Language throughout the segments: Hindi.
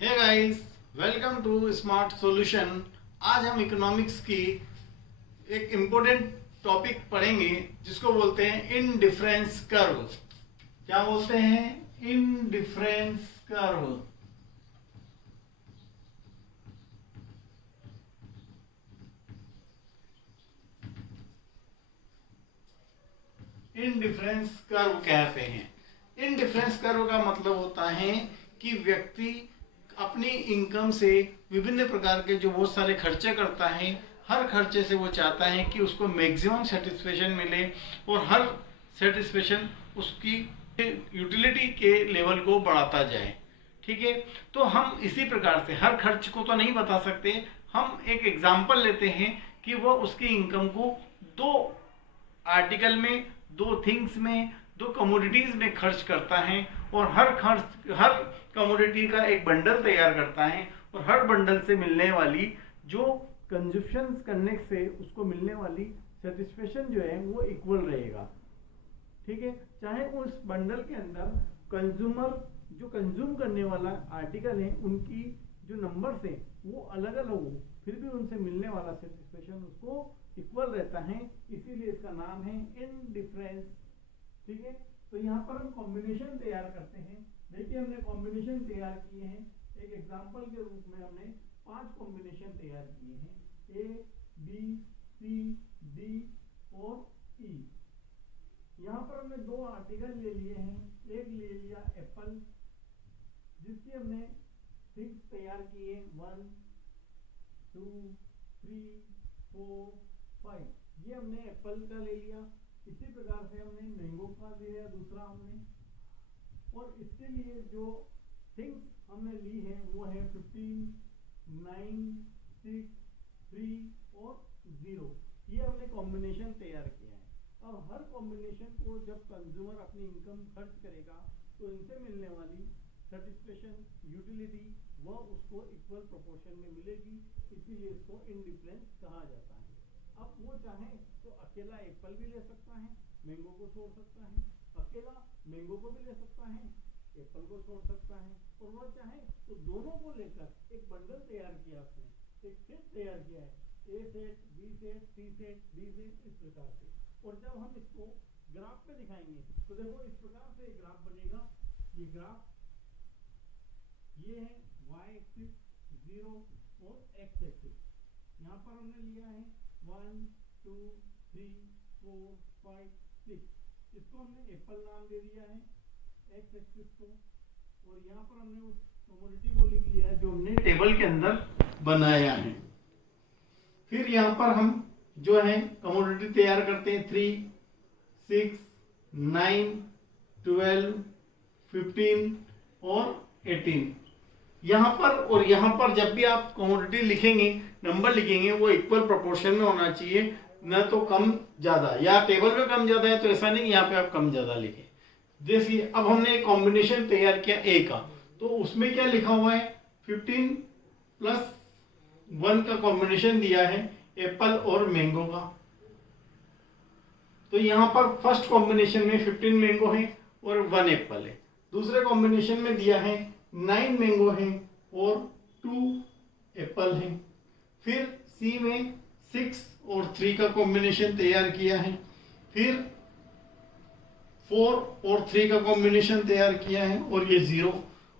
Hey guys, welcome to smart solution. आज हम इकोनॉमिक्स की एक इम्पोर्टेंट टॉपिक पढ़ेंगे जिसको बोलते हैं इनडिफरेंस कर्व। क्या बोलते हैं? Indifference curve. इनडिफरेंस कर्व कहते हैं। इनडिफरेंस कर्व का मतलब होता है कि व्यक्ति अपनी इनकम से विभिन्न प्रकार के जो बहुत सारे खर्चे करता है, हर खर्चे से वो चाहता है कि उसको मैक्सिमम सेटिस्फेक्शन मिले और हर सेटिस्फेक्शन उसकी यूटिलिटी के लेवल को बढ़ाता जाए। ठीक है, तो हम इसी प्रकार से हर खर्च को तो नहीं बता सकते, हम एक एग्जांपल लेते हैं कि वो उसकी इनकम को दो आर्टिकल में, दो थिंग्स में, दो कमोडिटीज में खर्च करता है और हर कमोडिटी का एक बंडल तैयार करता है और हर बंडल से मिलने वाली जो कंजप्शन करने से उसको मिलने वाली सेटिस्फेक्शन जो है वो इक्वल रहेगा। ठीक है, चाहे उस बंडल के अंदर कंज्यूमर जो कंज्यूम करने वाला आर्टिकल है उनकी जो नंबर्स है वो अलग अलग हो, फिर भी उनसे मिलने वाला सेटिस्फेक्शन उसको इक्वल रहता है, इसीलिए इसका नाम है इनडिफरेंस। ठीक है, तो यहाँ पर हम कॉम्बिनेशन तैयार करते हैं। देखिए, हमने कॉम्बिनेशन तैयार किए हैं। एक एग्जांपल के रूप में हमने 5 कॉम्बिनेशन तैयार किए हैं, ए, बी, सी, डी और ई। यहाँ पर हमने 2 आर्टिकल ले लिए हैं। एक ले लिया एप्पल, जिसकी हमने थिंग्स तैयार किए 1, 2, 3, 4, 5। ये हमने एप्पल का ले लिया। इसी प्रकार से हमने मैंगो का ले लिया दूसरा हमने, और इसके लिए जो थिंग्स हमने ली है वो है 15, 9, 6, 3 और 0। ये हमने कॉम्बिनेशन तैयार किया है। अब हर कॉम्बिनेशन को जब कंज्यूमर अपनी इनकम खर्च करेगा तो इनसे मिलने वाली सेटिस्फेक्शन, यूटिलिटी, वह उसको इक्वल प्रोपोर्शन में मिलेगी, इसीलिए इसको इनडिफरेंस कहा जाता है। अब वो चाहे तो अकेला एप्पल भी ले सकता है, मैंगो को छोड़ सकता है, अकेला मैंगो को भी ले सकता है, एप्पल को छोड़ सकता है, और वह चाहे तो दोनों को लेकर एक बंडल तैयार किया उसने, एक सेट तैयार किया है, ए सेट, बी सेट, सी सेट, डी सेट, इस प्रकार से। और जब हम इसको ग्राफ पे दिखाएंगे तो देखो इस प्रकार से ग्राफ बनेगा। ये ग्राफ ये है y एक्सिस 0 और x एक्सिस। यहाँ पर हमने लिया है 1, 2, 3, 4, 5, 6। इसको हमने एप्पल नाम दे दिया है x एक्सिस को, और यहाँ पर हमने उस कमोडिटी को लिख लिया है जो हमने टेबल के अंदर बनाया है। फिर यहाँ पर हम जो है कमोडिटी तैयार करते हैं 3, 6, 9, 12, 15 और 18। यहाँ पर और यहाँ पर जब भी आप कमोडिटी लिखेंगे, नंबर लिखेंगे, वो इक्वल प्रोपोर्शन में होना चाहिए, न तो कम ज्यादा। या टेबल में कम ज्यादा है तो ऐसा नहीं कि यहाँ पे आप कम ज्यादा लिखें। जैसे अब हमने एक कॉम्बिनेशन तैयार किया ए का, तो उसमें क्या लिखा हुआ है 15 प्लस 1 का कॉम्बिनेशन दिया है एप्पल और मैंगो का। तो यहाँ पर फर्स्ट कॉम्बिनेशन में 15 मैंगो है और 1 एप्पल है। दूसरे कॉम्बिनेशन में दिया है 9 मैंगो है और 2 एप्पल है। फिर सी में 6 और 3 का कॉम्बिनेशन तैयार किया है। फिर 4 और 3 का कॉम्बिनेशन तैयार किया है और ये 0।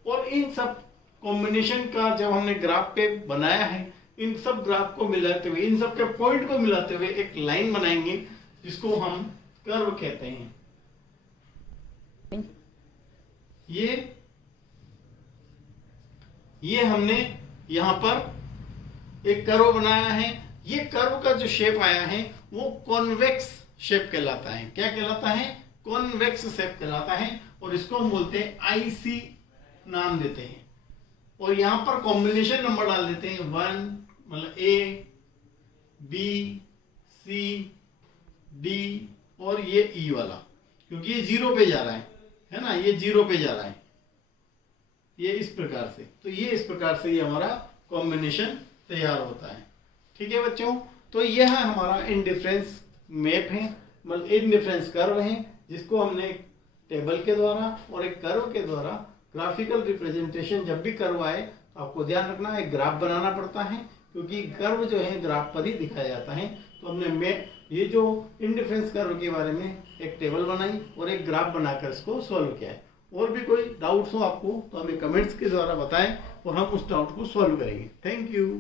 और इन सब कॉम्बिनेशन का जब हमने ग्राफ पे बनाया है, इन सब ग्राफ को मिलाते हुए, इन सब के पॉइंट को मिलाते हुए एक लाइन बनाएंगे जिसको हम कर्व कहते हैं। ये हमने यहां पर एक कर्व बनाया है। ये कर्व का जो शेप आया है वो कॉन्वेक्स शेप कहलाता है। क्या कहलाता है? कॉन्वेक्स शेप कहलाता है, और इसको हम बोलते हैं आईसी नाम देते हैं। और यहां पर कॉम्बिनेशन नंबर डाल देते हैं 1, मतलब ए, बी, सी, डी और ये ई वाला, क्योंकि ये 0 पे जा रहा है ना, ये 0 पे जा रहा है, ये इस प्रकार से। तो ये इस प्रकार से ये हमारा कॉम्बिनेशन तैयार होता है। ठीक है बच्चों, तो यह हमारा इनडिफरेंस मैप है, मतलब इनडिफरेंस कर्व है, जिसको हमने एक टेबल के द्वारा और एक कर्व के द्वारा ग्राफिकल रिप्रेजेंटेशन जब भी कर्व आए आपको ध्यान रखना है, ग्राफ बनाना पड़ता है क्योंकि कर्व जो है ग्राफ पर ही दिखाया जाता है। तो हमने ये जो इंडिफरेंस कर्व के बारे में एक टेबल बनाई और एक ग्राफ बनाकर इसको सॉल्व किया है। और भी कोई डाउट्स हो आपको तो हमें कमेंट्स के द्वारा बताएं और हम उस डाउट को सॉल्व करेंगे। Thank you.